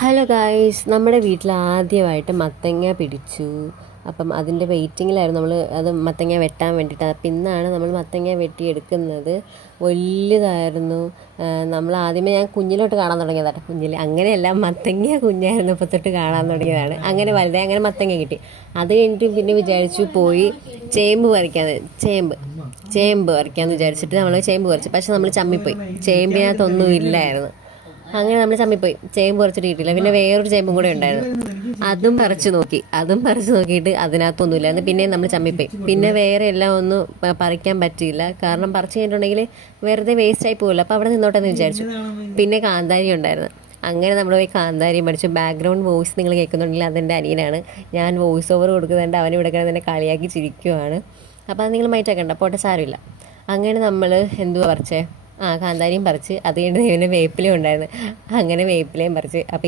Hello guys, നമ്മുടെ വീട്ടിൽ ആദ്യമായിട്ട് മത്തങ്ങ പിടിച്ചു. അപ്പം അതിൻ്റെ വെയിറ്റിങ്ങിലായിരുന്നു നമ്മൾ. അത് മത്തങ്ങ വെട്ടാൻ വേണ്ടിയിട്ട്. അപ്പം ഇന്നാണ് നമ്മൾ മത്തങ്ങ വെട്ടിയെടുക്കുന്നത്. വലിയതായിരുന്നു. നമ്മൾ ആദ്യമേ ഞാൻ കുഞ്ഞിലോട്ട് കാണാൻ തുടങ്ങിയതാണ്. കുഞ്ഞിൽ അങ്ങനെയല്ല, മത്തങ്ങ കുഞ്ഞായിരുന്നപ്പോൾ തൊട്ട് കാണാൻ തുടങ്ങിയതാണ്. അങ്ങനെ വലുതായി അങ്ങനെ മത്തങ്ങ കിട്ടി. അത് കഴിഞ്ഞിട്ട് പിന്നെ വിചാരിച്ചു പോയി ചേമ്പ് പറിക്കാമെന്ന് വിചാരിച്ചിട്ട് നമ്മൾ ചേമ്പ് പറിച്ചു. പക്ഷെ നമ്മൾ ചമ്മിപ്പോയി. ചേമ്പിനകത്തൊന്നും ഇല്ലായിരുന്നു. അങ്ങനെ നമ്മൾ ചമ്മിപ്പോയി. ചേമ്പ് പറിച്ചിട്ട് കിട്ടിയില്ല. പിന്നെ വേറൊരു ചേമ്പും കൂടെ ഉണ്ടായിരുന്നു. അതും പറിച്ചു നോക്കിയിട്ട് അതിനകത്തൊന്നുമില്ലായിരുന്നു. പിന്നെ നമ്മൾ ചമ്മിപ്പോയി. പിന്നെ വേറെ എല്ലാം ഒന്നും പറിക്കാൻ പറ്റിയില്ല. കാരണം പറിച്ചു കഴിഞ്ഞിട്ടുണ്ടെങ്കിൽ വെറുതെ വേസ്റ്റായി പോകില്ല. അപ്പോൾ അവിടെ നിന്നോട്ടെ എന്ന് വിചാരിച്ചു. പിന്നെ കാന്താരി ഉണ്ടായിരുന്നു. അങ്ങനെ നമ്മൾ പോയി കാന്താരിയും പഠിച്ചു. ബാക്ക്ഗ്രൗണ്ട് വോയിസ് നിങ്ങൾ കേൾക്കുന്നുണ്ടെങ്കിൽ അതെൻ്റെ അനിയനാണ്. ഞാൻ വോയിസ് ഓവർ കൊടുക്കുന്നുണ്ട്. അവൻ ഇവിടെ കിടന്ന് എന്നെ കളിയാക്കി ചിരിക്കുവാണ്. അപ്പോൾ അത് നിങ്ങൾ മൈറ്റാക്കണ്ട, പോട്ടെ, സാരമില്ല. അങ്ങനെ നമ്മൾ എന്തുവാ പറിച്ചേ? കാന്താരിയും പറിച്ച്. അത് കഴിഞ്ഞ് വേപ്പിലയും ഉണ്ടായിരുന്നു. അങ്ങനെ വേപ്പിലയും പറിച്ച്. അപ്പം